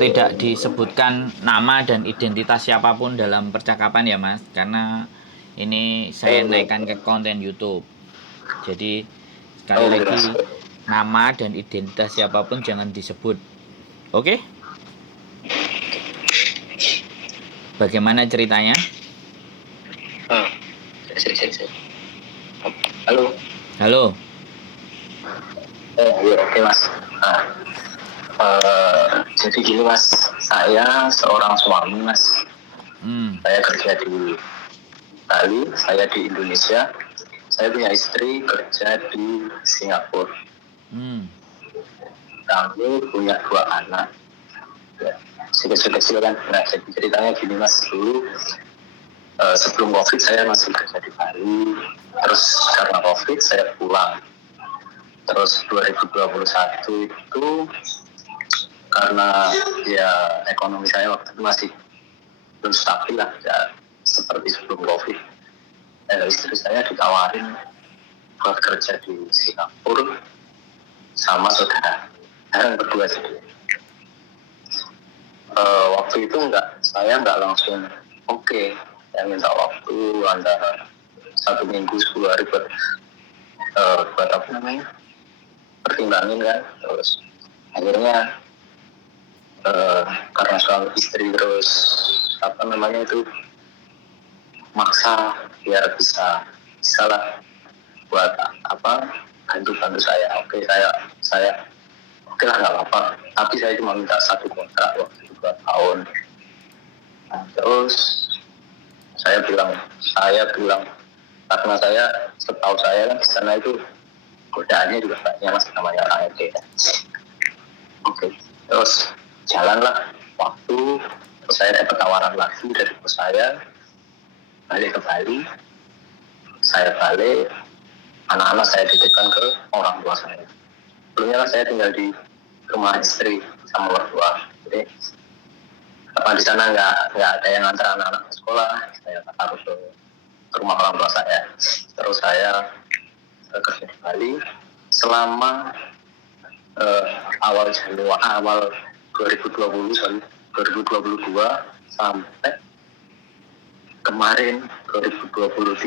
tidak disebutkan nama dan identitas siapapun dalam percakapan ya Mas, karena ini saya naikkan ke konten YouTube. Jadi sekali Oh, lagi jelas. nama dan identitas siapapun jangan disebut. Oke? Bagaimana ceritanya? Ah, sih. Halo. Halo. Oh, iya, oke Mas. Nah, jadi gini Mas, saya seorang suami Mas. Hmm. Saya kerja di Bali, saya di Indonesia. Saya punya istri kerja di Singapura. Hmm. Kami punya 2 anak. Ya, kecil-kecil kan. Nah, jadi ceritanya gini Mas, dulu sebelum COVID saya masih kerja di Bali. Terus karena COVID saya pulang. Terus 2021 itu karena ya ekonomi saya waktu itu masih belum stabil lah, ya, seperti sebelum COVID. Istri saya ditawarin buat kerja di Singapura sama saudara. Saya berdua sih. Waktu itu saya nggak langsung oke. Saya minta waktu antara 1 minggu 10 hari buat apa namanya pertimbangin kan. Terus akhirnya karena suami istri terus apa namanya itu maksa biar bisa lah buat apa bantu saya. Oke, saya oke lah, nggak apa-apa, tapi saya cuma minta 1 kontrak waktu itu 2 tahun. Nah, terus saya bilang karena setahu saya kan di sana itu godaannya juga banyak Mas, namanya orang itu ya. Oke, terus jalanlah waktu, terus saya dapat tawaran lagi dari bos saya balik ke Bali. Saya balik, anak-anak saya titipkan ke orang tua saya. Sebelumnya saya tinggal di rumah istri sama orang tua. Jadi apa di sana nggak ada yang antar anak-anak ke sekolah, saya harus ke rumah orang tua saya. Terus saya kerja di Bali selama awal 2022 sampai kemarin 2023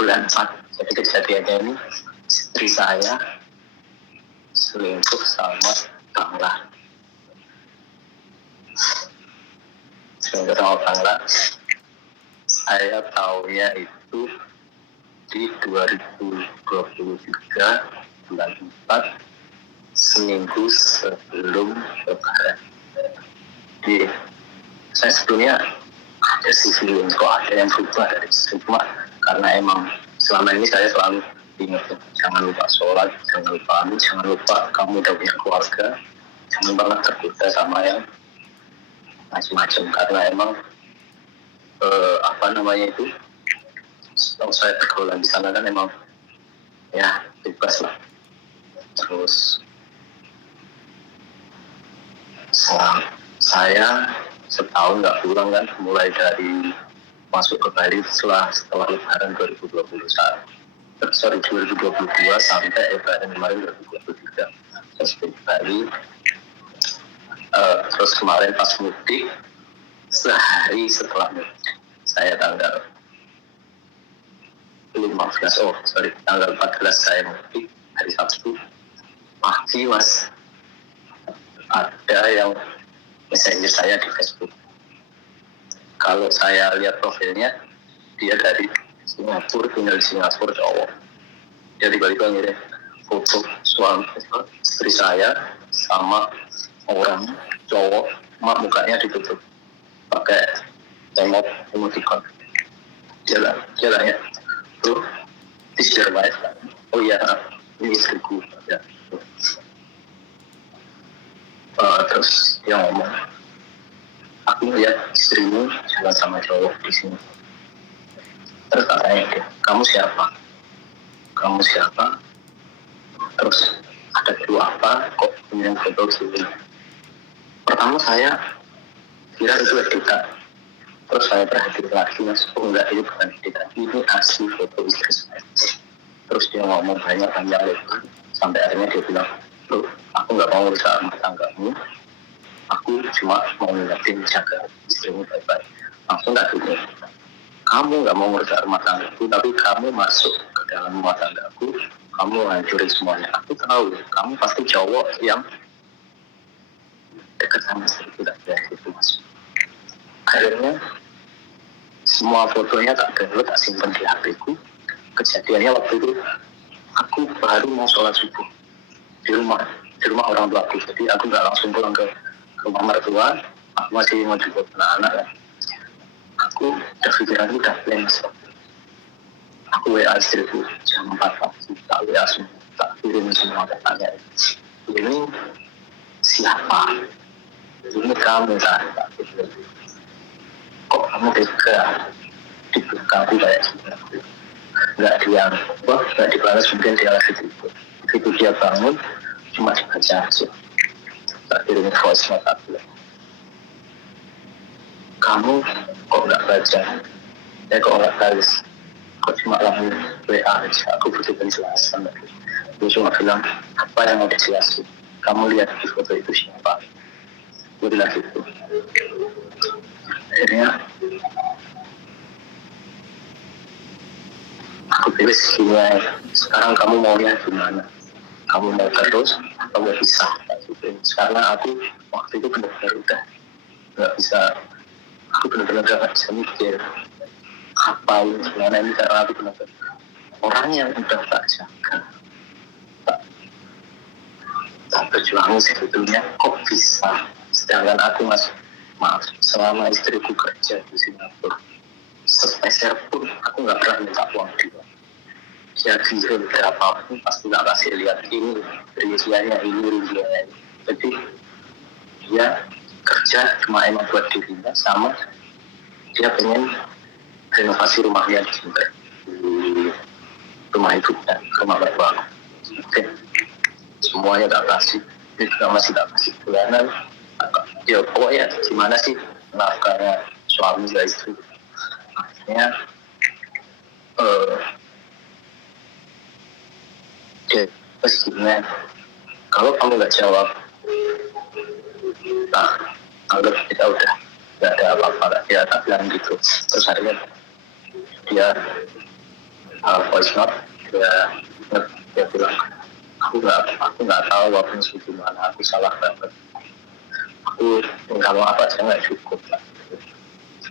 bulan 4. Jadi kejadiannya ini istri saya selingkuh sama Bangla. Saya tahunya itu di 2023 bulan 4, seminggu sebelum Lebaran. Jadi saya sebelumnya ada sih feeling kok ada yang berubah dari cuma karena emang selama ini saya selalu ingat, jangan lupa sholat, jangan lupa kamu udah punya keluarga, jangan pernah tergoda sama yang macam-macam, karena emang apa namanya itu, kalau saya pergaulan di sana kan emang ya bebas lah. Terus saya setahun nggak pulang kan, mulai dari masuk ke Bali setelah Lebaran 2022 sampai Lebaran kemarin 2023. Saya di Bali. Terus kemarin pas mudik, sehari setelah mudik, saya tanggal 14 saya mudik, hari Sabtu pagi Mas, ada yang messenger saya di Facebook. Kalau saya lihat profilnya, dia dari Singapura, tinggal di Singapura, cowok. Dia tiba-tiba ngirim foto suami istri saya sama orang cowok, mukanya ditutup pakai emoticon. Dia tanya, bro, this your wife? Oh iya, ini istriku. Ya. Terus dia ngomong, aku lihat istrimu jalan sama cowok di sini. Terus katanya, kamu siapa? Terus ada kedua apa? Kok punya foto sini? Pertama saya kira itu editan. Terus saya perhatikan lagi, Mas, oh enggak, itu bukan editan, ini asli foto istri saya. Terus dia ngomong banyak lebar, sampai akhirnya dia bilang, loh, aku nggak mau rusak rumah tanggamu, cuma mau ngingetin jaga istrimu baik-baik. Langsung tak gini, kamu nggak mau ngurus rumah tanggaku, tapi kamu masuk ke dalam rumah tanggaku, kamu hancurin semuanya. Aku tahu kamu pasti cowok yang dekat sama istri, tidak dari itu mas. Akhirnya semua fotonya tak download, tak simpan di HP-ku. Kejadiannya waktu itu aku baru mau sholat subuh di rumah orang tua aku, jadi aku nggak langsung pulang ke rumah mertua, aku masih mau jemput anak-anak ya. Aku udah pikiran udah plan, aku WA istriku jam 4 pagi, tak WA semua, tak kirim semua datanya. Ini siapa? Ini kamu kan? Kok kamu tega di belakangku kayak gini? Nggak diam, nggak dibalas, mungkin dia lagi tidur. Begitu dia bangun, cuma dibaca aja. Tak kirim voice note aku. Kamu kok nggak baca? Kok nggak balas? Kok cuma langsung WA aja? Aku butuh penjelasan. Dia cuma bilang, apa yang mau dijelasin? Kamu lihat di foto itu siapa? Gue bilang gitu. Akhirnya aku pilih segini, sekarang kamu maunya gimana? Kamu mau terus atau mau pisah? Karena aku waktu itu benar-benar udah nggak bisa, aku benar-benar nggak bisa mikir apa ini gimana ini, karena aku benar-benar orang yang udah tak jaga, tak berjuang sebetulnya kok bisa. Sedangkan aku maaf, selama istriku kerja di Singapura, sepeser pun aku nggak pernah minta uang dia. Dia kirim berapapun pasti nggak kasih lihat ini rinciannya, ini rinciannya. Jadi dia kerja cuma emang buat dirinya, sama dia pengen renovasi rumahnya di sini, di rumah ibunya, rumah mertua. Oke, semuanya tak kasih, dia juga masih tak kasih bulanan. Ya pokoknya gimana sih nafkahnya suami dan istri. Akhirnya terus gimana, kalau kamu nggak jawab, nah anggap kita udah nggak ada apa-apa. Dia tak bilang gitu. Terus akhirnya dia voice note, dia bilang, aku nggak tahu aku mesti gimana, aku salah banget, aku minta maaf aja nggak cukup.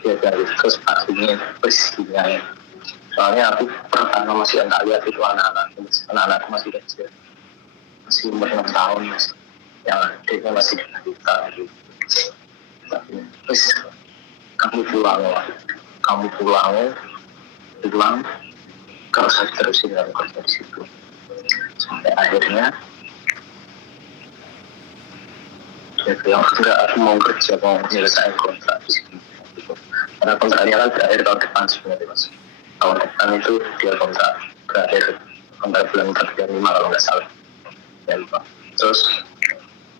Dia bilang gitu. Terus akhirnya gini, soalnya aku pertama masih nggak lihat itu anak-anakku masih kecil, masih umur 6 tahun, yang adiknya masih kita gitu. Terus kamu pulang, gak usah terusin kamu kerja di situ. Sampai akhirnya dia bilang, enggak, aku mau kerja, mau menyelesaikan kontrak di sini. Karena kontraknya kan berakhir tahun depan sebenarnya mas. Tahun depan itu dia kontrak berakhir, kontrak bulan 4 dan 5 kalau nggak salah. Ya lupa. Terus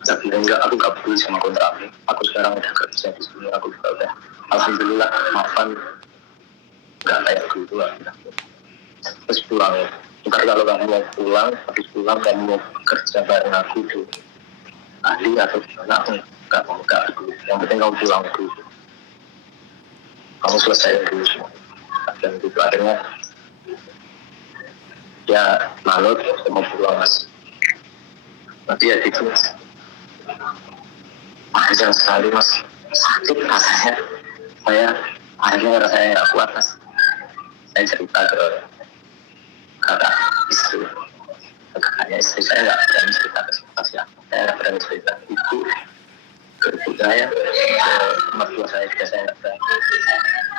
saya bilang, enggak, aku gak peduli sama kontrakmu. Aku sekarang udah kerja di sini, aku juga udah alhamdulillah maafan, nggak kayak dulu lah. Terus pulang, ntar kalau kamu mau pulang, habis pulang kamu mau kerja bareng aku di ahli atau gimana, aku nggak dulu. Yang penting kamu pulang dulu, kamu selesai dulu semua. Dan itu akhirnya ya manut, mau pulang mas. Tapi ya gitu mas, panjang sekali mas, sakit rasanya. Saya akhirnya rasanya nggak kuat mas. Saya cerita ke kakak istri, kakaknya istri, saya nggak berani cerita ke siapa, saya nggak berani cerita ibu, ke ibu saya, ke mertua saya juga saya nggak berani,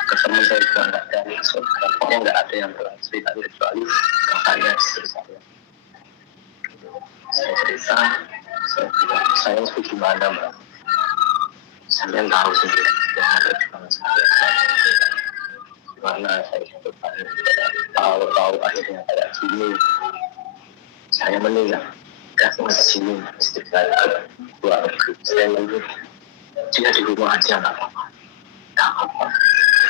ke teman saya juga nggak berani, pokoknya nggak ada yang berani cerita kecuali kakaknya istri saya. Saya cerita, saya bilang, saya mesti gimana mbak, saya tahu sendiri yang ada di mana saya gimana saya hidup, tahu akhirnya kayak gini. Saya meninggal, datang ke sini, istri saya keluar negeri. Saya meninggal, dia di rumah aja nggak apa-apa,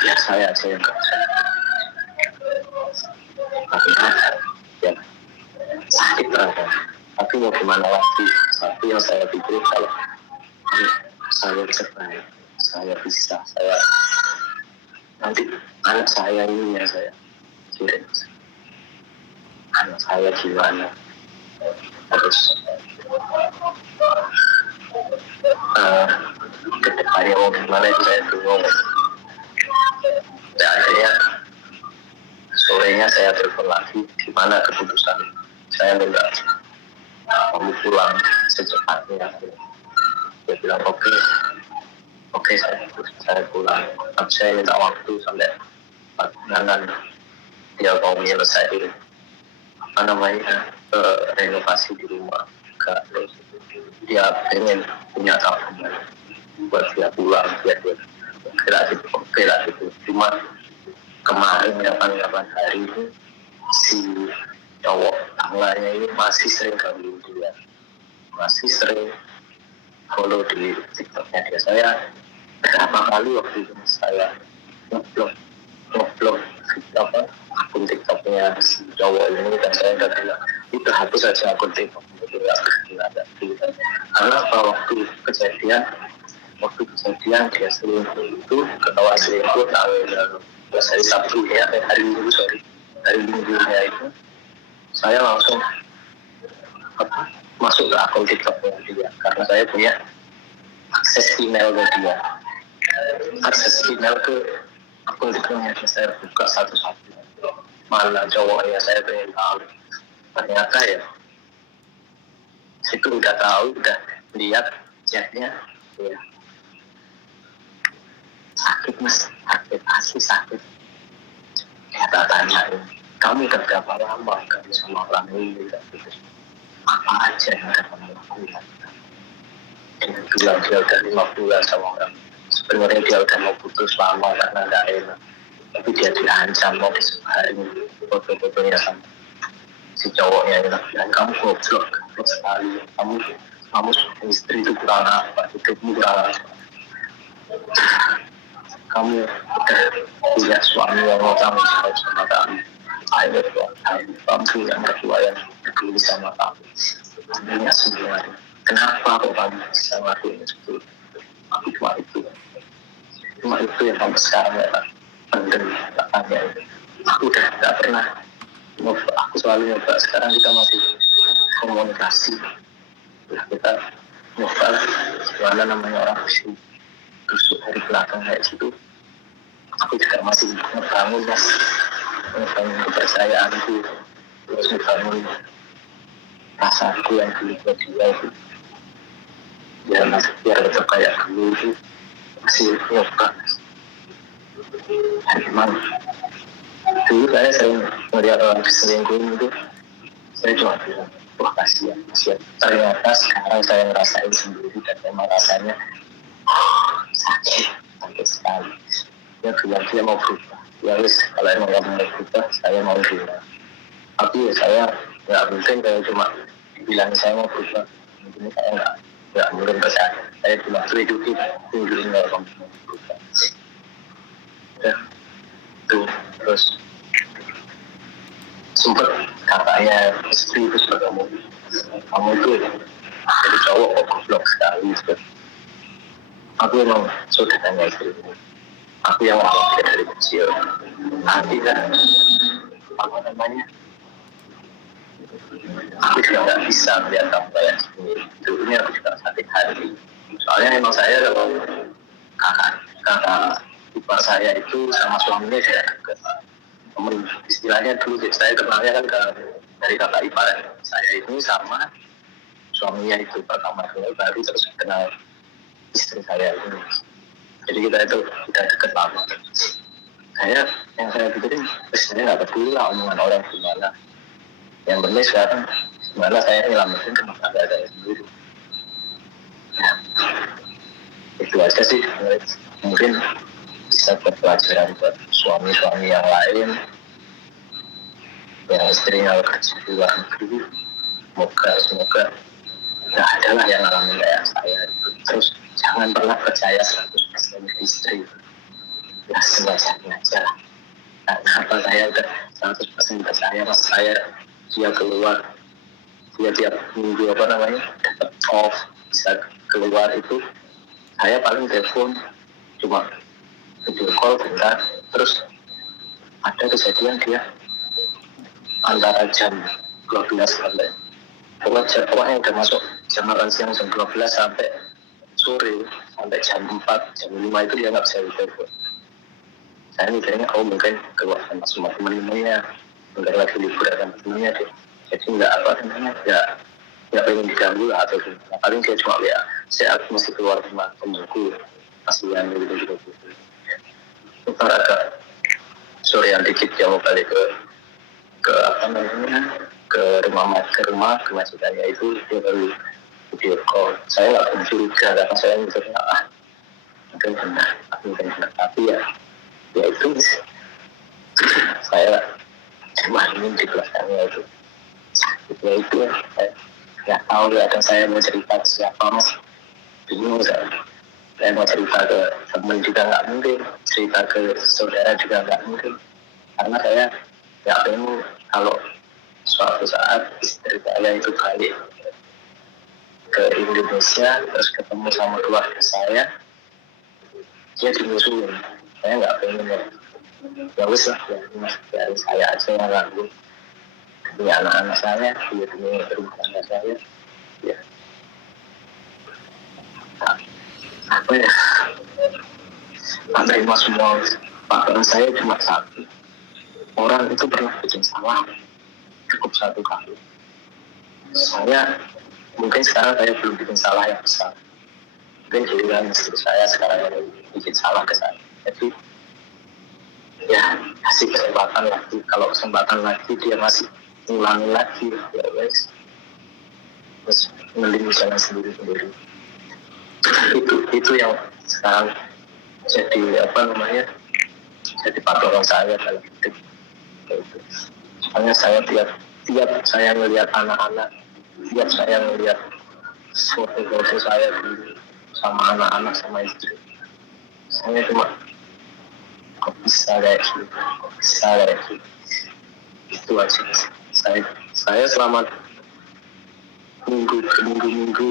biar saya aja yang kerja. Karena ya sakit rasanya. Tapi mau gimana lagi? Tapi yang saya pikir kalau saya terbaik, saya bisa, saya nanti anak saya ini ya saya kirim anak saya gimana harus kedepannya mau gimana itu saya bingung. Dan akhirnya sorenya saya telepon lagi gimana keputusan, saya minta kamu pulang secepatnya. Dia bilang oke saya pulang, tapi saya minta waktu sampai 4 bulanan dia mau menyelesaikan apa namanya renovasi di rumah. Terus dia pengen punya tabungan buat dia pulang biar dia oke lah gitu. Cuma kemarin kapan hari ini si cowok tangganya ini masih sering ganggu dia, masih sering follow di TikToknya dia. Saya berapa kali waktu itu saya ngeblok apa akun TikToknya si cowok ini, dan saya udah bilang itu hapus saja akun TikTok itu karena waktu kejadian dia selingkuh itu ketahuan selingkuh tanggal hari Sabtu ya, hari Minggunya itu saya langsung masuk ke akun TikToknya dia karena saya punya akses email ke dia, akses email ke akun TikToknya saya buka satu-satu mana cowoknya saya pengen tahu. Ternyata ya itu udah tahu, udah lihat chatnya ya. Sakit mas, asli sakit. Kita tanyain, kamu udah berapa lama kamu sama orang ini? Apa aja yang udah kamu lakukan? Dia bilang dia udah 5 bulan sama orang. Sebenarnya dia udah mau putus lama karena gak enak, tapi dia diancam mau disebarin foto-fotonya sama si cowoknya itu. Dan kamu goblok sekali, kamu istri itu kurang apa, hidupmu kurang apa, kamu udah punya suami yang mau tanggung jawab sama kamu. Ayo kamu punya mertua yang peduli sama kamu, punya semua. Kenapa kok kamu bisa ngelakuin itu? Aku cuma itu yang kamu sekarang ya penderitaannya. Aku udah gak pernah nyoba, aku selalu nyoba. Sekarang kita masih komunikasi, kita nyoba gimana namanya orang busuk dari belakang kayak gitu. Aku juga masih ngebangun kepercayaanku, terus ngebangun rasaku yang dulu buat dia itu biar tetap kayak dulu itu masih nyoba. Memang dulu saya sering melihat orang selingkuh itu, saya cuma bilang wah kasihan. Ternyata sekarang saya ngerasain sendiri dan memang rasanya sakit sekali. Dia bilang dia mau berubah, ya wis kalau emang kamu mau berubah saya mau berubah. Tapi ya saya nggak mungkin kalau cuma bilang saya mau berubah, mungkin saya nggak mungkin percaya. Saya cuma tunjukin kalau kamu mau berubah ya tuh. Terus sempet katanya istri itu sudah kamu itu jadi cowok kok goblok sekali gitu. Aku emang sudah tanya istri, aku yang ngomong dari kecil nanti kan apa namanya, aku juga nggak bisa melihat kamu kayak gini. Dulunya aku juga sakit hati, soalnya emang saya kalau kakak ipar saya itu sama suaminya saya deket. Istilahnya dulu saya kenalnya kan dari kakak ipar saya itu sama suaminya itu pertama baru terus kenal istri saya ini. Jadi kita itu udah deket lama. Yang saya pikirin sebenarnya nggak peduli lah omongan orang gimana, yang penting sekarang gimana saya nyelamatin rumah tangga saya sendiri ya, itu aja sih. Mungkin bisa buat pelajaran buat suami-suami yang lain yang istrinya kerja di luar negeri. Semoga nggak ada lah yang ngalamin kayak saya. Terus jangan pernah percaya 100% istri, ya semuanya aja lah. Karena apa, saya udah 100% percaya mas saya, dia keluar, dia tiap minggu apa namanya dapat off bisa keluar itu saya paling telepon cuma video call bentar, terus ada kejadian dia antara jam 12 sampai pokoknya udah masuk jam makan siang jam 12 sampai sore, sampai jam 4, jam 5 itu dia nggak bisa telepon. Saya mikirnya mungkin keluar sama semua teman-temannya, mungkin lagi libur sama temannya deh, jadi nggak pengen diganggu lah atau gimana. Paling dia cuma ya saya masih keluar sama temanku, kasihan gitu. Ntar agak sorean dikit dia mau balik ke apa namanya, ke rumah ke majikannya itu, dia baru video call. Saya nggak mencuriga karena saya mikirnya mungkin benar, tapi ya itu saya cuma ingin di belakangnya itu ya itu saya nggak tahu ya, dan saya mau cerita ke siapa mas, bingung saya mau cerita ke teman juga nggak mungkin, cerita ke saudara juga nggak mungkin, karena saya nggak pengen kalau suatu saat istri saya itu balik ke Indonesia terus ketemu sama keluarga saya, dia dimusuhin. Saya nggak pengen ya wis lah ya, saya aja yang lalu demi anak-anak saya, demi rumah tangga saya ya. Apa ya, terima semua. Paparan saya cuma satu, orang itu pernah bikin salah cukup satu kali. Saya mungkin sekarang saya belum bikin salah yang besar, mungkin giliran istri saya sekarang yang bikin salah ke saya, jadi ya kasih kesempatan lagi. Kalau kesempatan lagi dia masih ulangi lagi ya wes, terus mending jalan sendiri. Itu yang sekarang jadi apa namanya, jadi patokan saya dalam hidup. Soalnya saya tiap saya melihat anak-anak, tiap saya melihat foto-foto saya dulu sama anak-anak sama istri, saya cuma kok bisa kayak gitu. Itu aja. Saya selama minggu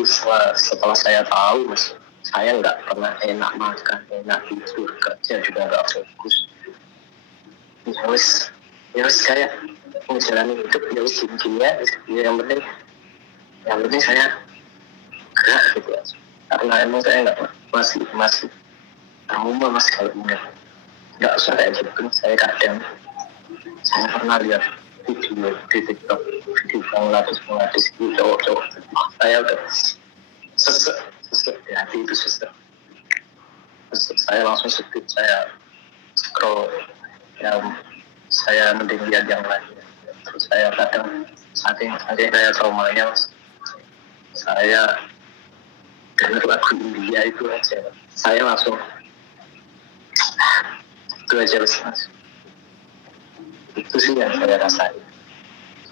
setelah saya tahu mas, saya nggak pernah enak makan, enak tidur, kerja juga nggak fokus. Ya wis kayak menjalani hidup ya wis gini ya, yang penting saya gerak gitu aja. Karena emang saya nggak masih trauma mas kalau nggak usah kayak gitu. Saya pernah lihat video di TikTok, video Bangladesh itu cowok-cowok, saya udah sesek di hati itu sesek. Saya langsung sedih, saya scroll yang saya mending lihat yang lain. Terus saya kadang saking saya traumanya mas, saya dengar lagu India itu aja, saya langsung itu aja mas. Itu sih yang saya rasain.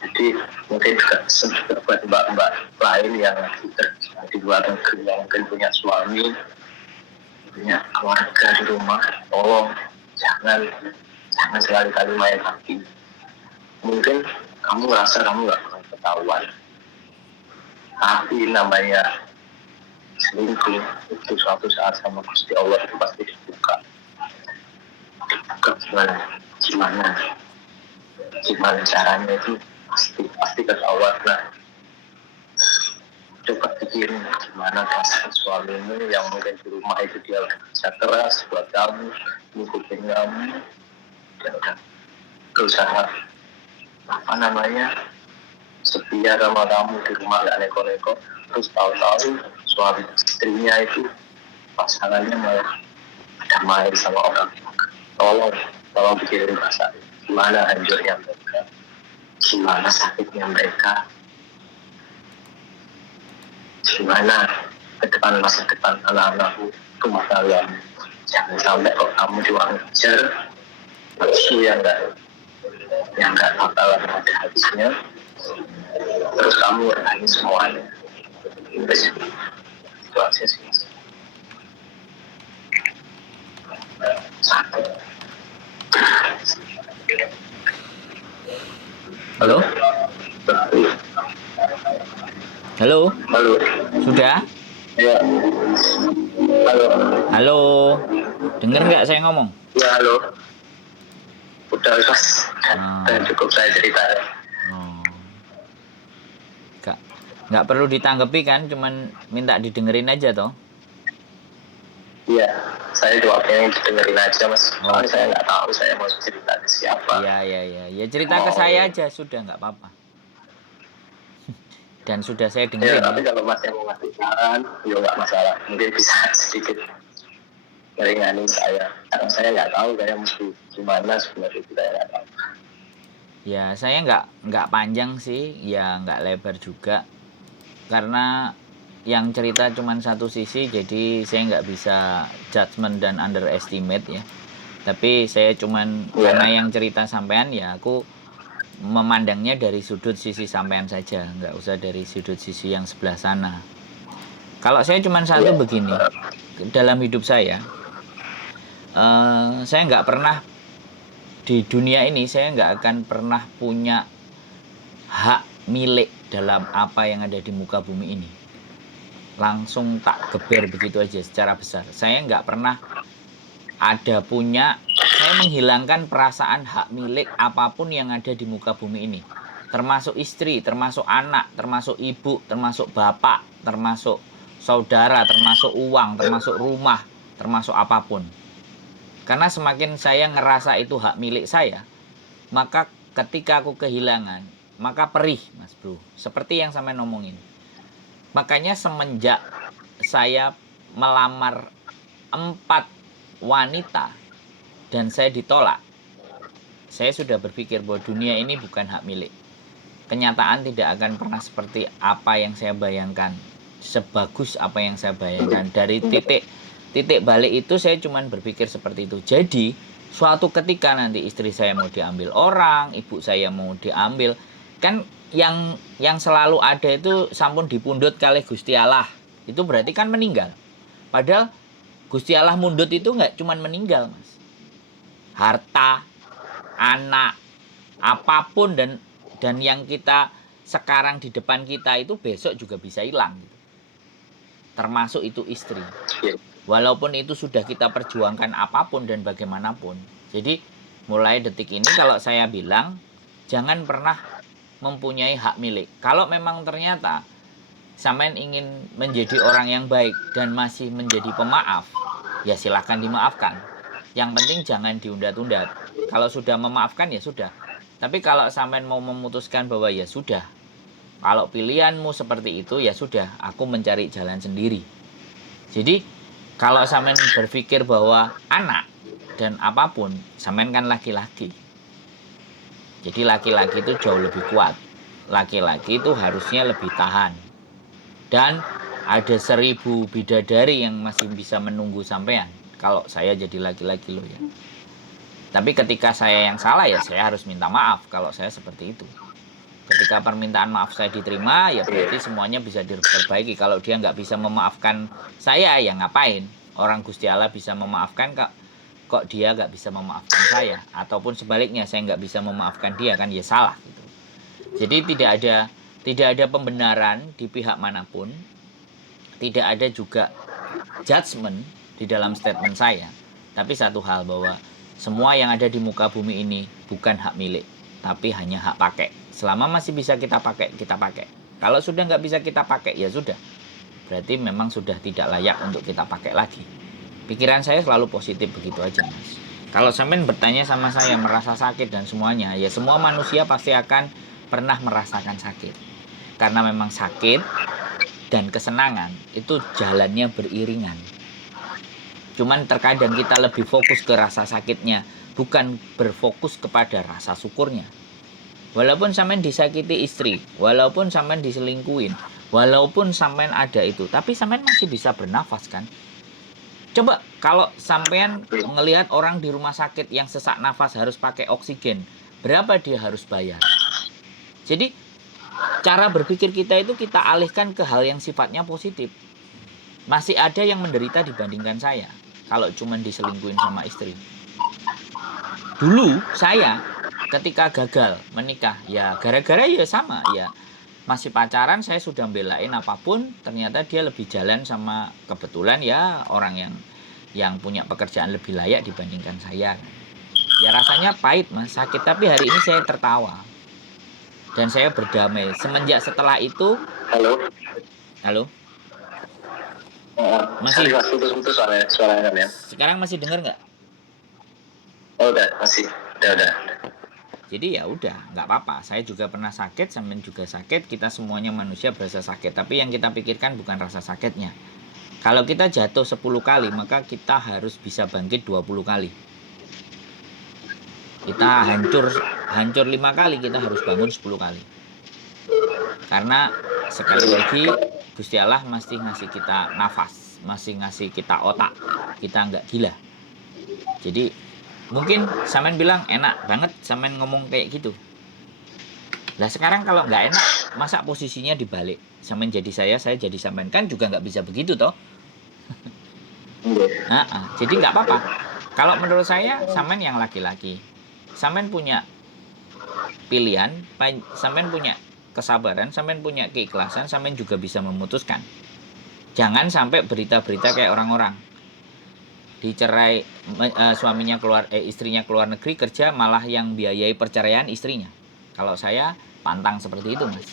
Jadi mungkin juga buat mbak-mbak lain yang di luar negeri yang mungkin punya suami, punya keluarga di rumah, tolong jangan sekali-kali main hati. Mungkin kamu ngerasa kamu nggak pernah ketahuan, tapi namanya selingkuh itu suatu saat sama Gusti Allah itu pasti dibuka gimana caranya itu pasti ketahuan. Nah, coba pikirin gimana kasih suamimu yang mungkin di rumah itu dia kerja keras buat kamu, ngikutin kamu, dan udah berusaha apa namanya setia sama kamu di rumah gak neko-neko, terus tahu-tahu suami istrinya itu pasangannya malah damai sama orang. Tolong pikirin perasaan gimana hancurnya mereka, gimana sakitnya mereka, gimana masa depan anak-anakmu, rumah kalian. Jangan sampai kok kamu doang ngejar nafsu yang nggak bakalan ada habisnya, terus kamu orangin semuanya. Itu aja sih. Halo? Halo? Halo. Sudah? Ya. Halo. Halo, denger nggak saya ngomong? Ya, halo. Udah, Mas. Oh, Cukup saya cerita. oh. Nggak, nggak perlu ditanggapi kan, cuman minta didengerin aja toh. Iya, saya cuma pengen dengerin aja, Mas. Soalnya Oke. saya nggak tahu saya mau cerita ke siapa. Iya, iya, iya. Ya cerita ke Mau, saya aja sudah nggak apa-apa. Dan sudah saya ya, dengerin tapi ya. kalau Mas yang mau ngasih saran, ya nggak masalah. Mungkin bisa sedikit meringanin saya. Karena saya nggak tahu saya mesti gimana sebenarnya, saya nggak tahu. Ya saya nggak panjang sih, ya nggak lebar juga. Karena yang cerita cuma satu sisi, jadi saya nggak bisa judgement dan underestimate ya. Tapi saya cuman Iya, karena yang cerita sampean ya aku memandangnya dari sudut sisi sampean saja, nggak usah dari sudut sisi yang sebelah sana. Kalau saya cuma satu iya. begini, dalam hidup saya nggak pernah di dunia ini, saya nggak akan pernah punya hak milik dalam apa yang ada di muka bumi ini. Langsung tak geber begitu aja secara besar. Saya nggak pernah saya menghilangkan perasaan hak milik apapun yang ada di muka bumi ini. Termasuk istri, termasuk anak, termasuk ibu, termasuk bapak, termasuk saudara, termasuk uang, termasuk rumah, termasuk apapun. Karena semakin saya ngerasa itu hak milik saya, maka ketika aku kehilangan, maka perih, Mas Bro. Seperti yang sampai ngomongin. Makanya semenjak saya melamar 4 wanita dan saya ditolak, saya sudah berpikir bahwa dunia ini bukan hak milik. Kenyataan tidak akan pernah seperti apa yang saya bayangkan, sebagus apa yang saya bayangkan. Dari titik balik itu saya cuma berpikir seperti itu. Jadi suatu ketika nanti istri saya mau diambil orang, ibu saya mau diambil, kan yang selalu ada itu sampun dipundhut kalih Gusti Allah. Itu berarti kan meninggal. Padahal Gusti Allah mundut itu nggak cuma meninggal, Mas. Harta, anak, apapun dan yang kita sekarang di depan kita itu besok juga bisa hilang. Termasuk itu istri. Iya. Walaupun itu sudah kita perjuangkan apapun dan bagaimanapun. Jadi mulai detik ini kalau saya bilang jangan pernah mempunyai hak milik. Kalau memang ternyata sampean ingin menjadi orang yang baik dan masih menjadi pemaaf, ya silahkan dimaafkan. Yang penting jangan diunda-tunda. Kalau sudah memaafkan ya sudah. Tapi kalau sampean mau memutuskan bahwa ya sudah, kalau pilihanmu seperti itu ya sudah, aku mencari jalan sendiri. Jadi kalau sampean berpikir bahwa anak dan apapun, sampean kan laki-laki. Jadi laki-laki itu jauh lebih kuat. Laki-laki itu harusnya lebih tahan. Dan ada 1000 bidadari yang masih bisa menunggu sampean. Kalau saya jadi laki-laki loh ya. Tapi ketika saya yang salah ya saya harus minta maaf kalau saya seperti itu. Ketika permintaan maaf saya diterima ya berarti semuanya bisa diperbaiki. Kalau dia nggak bisa memaafkan saya ya ngapain? Orang Gusti Allah bisa memaafkan kok dia nggak bisa memaafkan saya. Ataupun sebaliknya saya nggak bisa memaafkan dia kan ya salah gitu. Jadi tidak ada pembenaran di pihak manapun. Tidak ada juga judgement di dalam statement saya. Tapi satu hal bahwa semua yang ada di muka bumi ini bukan hak milik, tapi hanya hak pakai. Selama masih bisa kita pakai, kita pakai. Kalau sudah nggak bisa kita pakai, ya sudah. Berarti memang sudah tidak layak untuk kita pakai lagi. Pikiran saya selalu positif begitu aja, Mas. Kalau sampean bertanya sama saya merasa sakit dan semuanya, ya semua manusia pasti akan pernah merasakan sakit. Karena memang sakit dan kesenangan itu jalannya beriringan. Cuman terkadang kita lebih fokus ke rasa sakitnya, bukan berfokus kepada rasa syukurnya. Walaupun sampean disakiti istri, walaupun sampean diselingkuin, walaupun sampean ada itu, tapi sampean masih bisa bernafas kan? Coba kalau sampean ngelihat orang di rumah sakit yang sesak nafas harus pakai oksigen, berapa dia harus bayar? Jadi cara berpikir kita itu kita alihkan ke hal yang sifatnya positif. Masih ada yang menderita dibandingkan saya kalau cuma diselingkuhin sama istri. Dulu saya ketika gagal menikah ya gara-gara ya sama ya masih pacaran saya sudah belain apapun, ternyata dia lebih jalan sama kebetulan ya orang yang punya pekerjaan lebih layak dibandingkan saya. Ya rasanya pahit Mas, sakit, tapi hari ini saya tertawa dan saya berdamai. Semenjak setelah itu, Halo. halo, Sorry masih mas, putus-putus suaranya kan ya. sekarang masih dengar nggak? Oh udah, masih. Udah. Jadi ya udah, nggak apa-apa. Saya juga pernah sakit, sampean juga sakit. Kita semuanya manusia berasa sakit. Tapi yang kita pikirkan bukan rasa sakitnya. Kalau kita jatuh 10 kali, maka kita harus bisa bangkit 20 kali. Kita hancur 5 kali, kita harus bangun 10 kali. Karena sekali lagi Gusti Allah masih ngasih kita nafas, masih ngasih kita otak. Kita nggak gila. Jadi mungkin sampean bilang enak banget sampean ngomong kayak gitu. Nah sekarang kalau nggak enak, masa posisinya dibalik? Sampean jadi saya jadi sampean, kan juga nggak bisa begitu toh. Jadi nggak apa-apa. Kalau menurut saya, sampean yang laki-laki, sampean punya pilihan, sampean punya kesabaran, sampean punya keikhlasan, sampean juga bisa memutuskan. Jangan sampai berita-berita kayak orang-orang dicerai, suaminya istrinya keluar negeri kerja, malah yang biayai perceraian istrinya. Kalau saya pantang seperti itu Mas.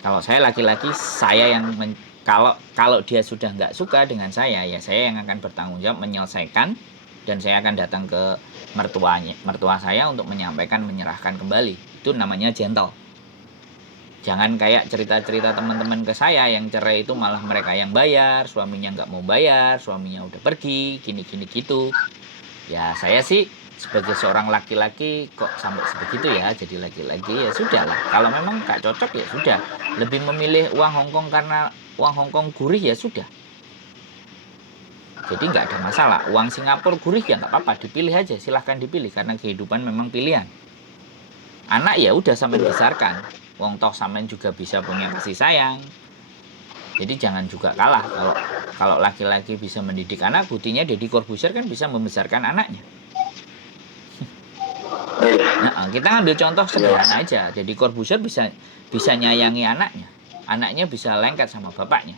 Kalau saya laki-laki, saya yang kalau dia sudah nggak suka dengan saya, ya saya yang akan bertanggung jawab menyelesaikan, dan saya akan datang ke mertua saya untuk menyampaikan, menyerahkan kembali. Itu namanya gentle. Jangan kayak cerita-cerita teman-teman ke saya yang cerai itu malah mereka yang bayar, suaminya nggak mau bayar, suaminya udah pergi, gini-gini gitu. Ya saya sih sebagai seorang laki-laki kok sampai sebegitu ya, jadi laki-laki ya sudah lah. Kalau memang gak cocok ya sudah. Lebih memilih uang Hongkong karena uang Hongkong gurih ya sudah. Jadi nggak ada masalah. Uang Singapura gurih ya nggak apa-apa, dipilih aja, silahkan dipilih karena kehidupan memang pilihan. Anak ya udah sampean besarkan. Wong toh sampean juga bisa punya kasih sayang. Jadi jangan juga kalah. Kalau laki-laki bisa mendidik anak, buktinya Deddy Corbuzier kan bisa membesarkan anaknya. Nah, kita ngambil contoh sederhana aja. Deddy Corbuzier bisa nyayangi anaknya. Anaknya bisa lengket sama bapaknya.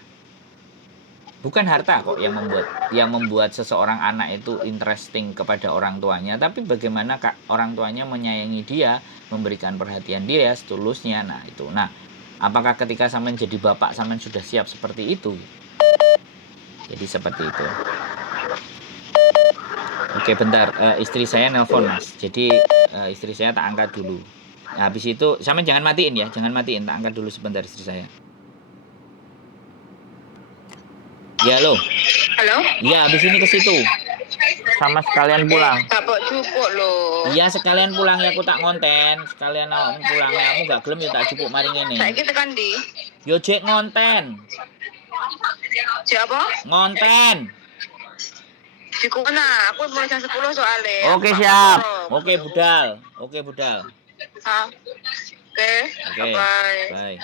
Bukan harta kok yang membuat seseorang anak itu interesting kepada orang tuanya, tapi bagaimana orang tuanya menyayangi dia, memberikan perhatian dia setulusnya. Nah, itu. Nah, apakah ketika sampean jadi bapak sampean sudah siap seperti itu? Jadi seperti itu. Oke, bentar. Istri saya nelpon, Mas. Jadi istri saya tak angkat dulu. Nah, habis itu sampean jangan matiin ya, jangan matiin. Tak angkat dulu sebentar istri saya. Ya, lo. Halo? Ya, habis ini ke situ. Sama sekalian pulang. Tak bawa jupuk loh. Iya, sekalian pulang ya, aku tak ngonten. Sekalian awakmu pulang ya, kamu gak gelem ya tak jupuk mari ngene. Saiki tekan di. Yo jek ngonten. Siapa? Ngonten. Di mana? Aku mulai jam 10 soalnya. Oke, siap. Oke, budal. Oke, budal. Hah? Oke. Oke. Bye. Bye.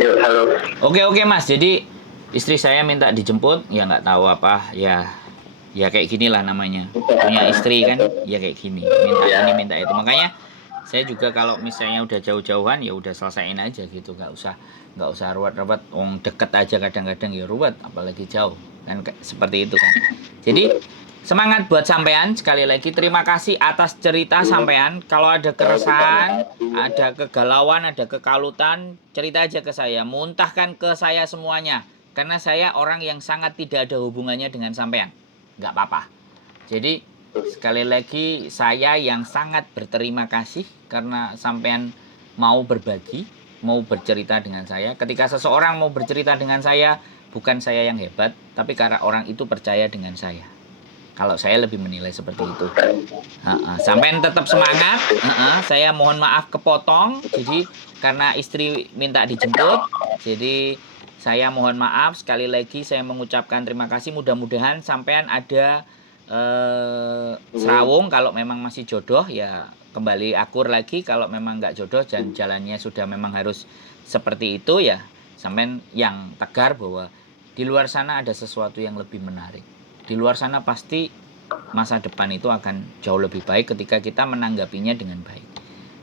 Yuk, halo. Oke Mas, jadi istri saya minta dijemput, ya nggak tahu apa, ya kayak gini lah namanya. Punya istri kan, ya kayak gini, minta ini minta itu. Makanya saya juga kalau misalnya udah jauh-jauhan ya udah selesaiin aja gitu, nggak usah ruwet-ruwet. Deket aja kadang-kadang ya ruwet, apalagi jauh kan seperti itu kan. Jadi semangat buat sampean, sekali lagi terima kasih atas cerita sampean. Kalau ada keresahan, ada kegalauan, ada kekalutan, cerita aja ke saya, muntahkan ke saya semuanya. Karena saya orang yang sangat tidak ada hubungannya dengan sampean. Nggak apa-apa. Jadi sekali lagi saya yang sangat berterima kasih karena sampean mau berbagi, mau bercerita dengan saya. Ketika seseorang mau bercerita dengan saya, bukan saya yang hebat, tapi karena orang itu percaya dengan saya. Kalau saya lebih menilai seperti itu. Sampean tetap semangat. Saya mohon maaf kepotong. Jadi karena istri minta dijemput, jadi saya mohon maaf. Sekali lagi saya mengucapkan terima kasih. Mudah-mudahan sampean ada serawung. Kalau memang masih jodoh ya kembali akur lagi. Kalau memang nggak jodoh dan jalannya sudah memang harus seperti itu ya sampean yang tegar bahwa di luar sana ada sesuatu yang lebih menarik. Di luar sana pasti masa depan itu akan jauh lebih baik ketika kita menanggapinya dengan baik.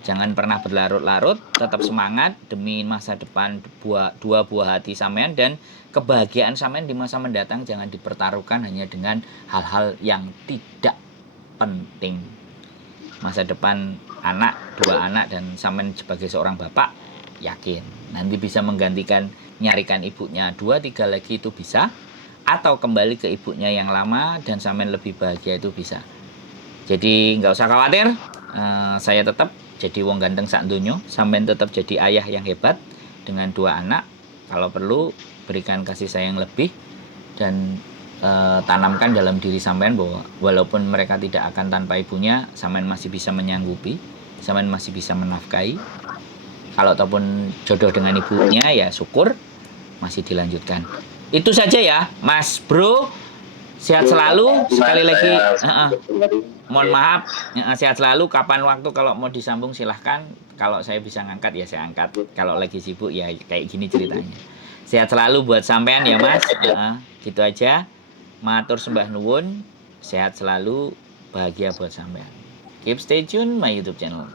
Jangan pernah berlarut-larut, tetap semangat demi masa depan dua buah hati sampean, dan kebahagiaan sampean di masa mendatang jangan dipertaruhkan hanya dengan hal-hal yang tidak penting. Masa depan anak, 2 anak, dan sampean sebagai seorang bapak yakin nanti bisa menggantikan nyarikan ibunya 2-3 lagi itu bisa, atau kembali ke ibunya yang lama dan sampean lebih bahagia itu bisa. Jadi nggak usah khawatir, saya tetap jadi wong ganteng sak dunyo, sampean tetap jadi ayah yang hebat dengan 2 anak. Kalau perlu berikan kasih sayang lebih, dan tanamkan dalam diri sampean bahwa walaupun mereka tidak akan tanpa ibunya, sampean masih bisa menyanggupi, sampean masih bisa menafkahi. Kalau ataupun jodoh dengan ibunya ya syukur, masih dilanjutkan. Itu saja ya Mas Bro, sehat selalu. Sekali lagi mohon maaf, sehat selalu. Kapan waktu kalau mau disambung silahkan. Kalau saya bisa ngangkat ya saya angkat, kalau lagi sibuk ya kayak gini ceritanya. Sehat selalu buat sampean ya Mas. Gitu aja. Matur sembah nuwun, sehat selalu, bahagia buat sampean. Keep stay tune my YouTube channel.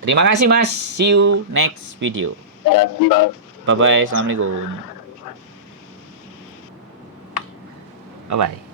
Terima kasih Mas. See you next video. Bye bye. Assalamualaikum. Bye bye.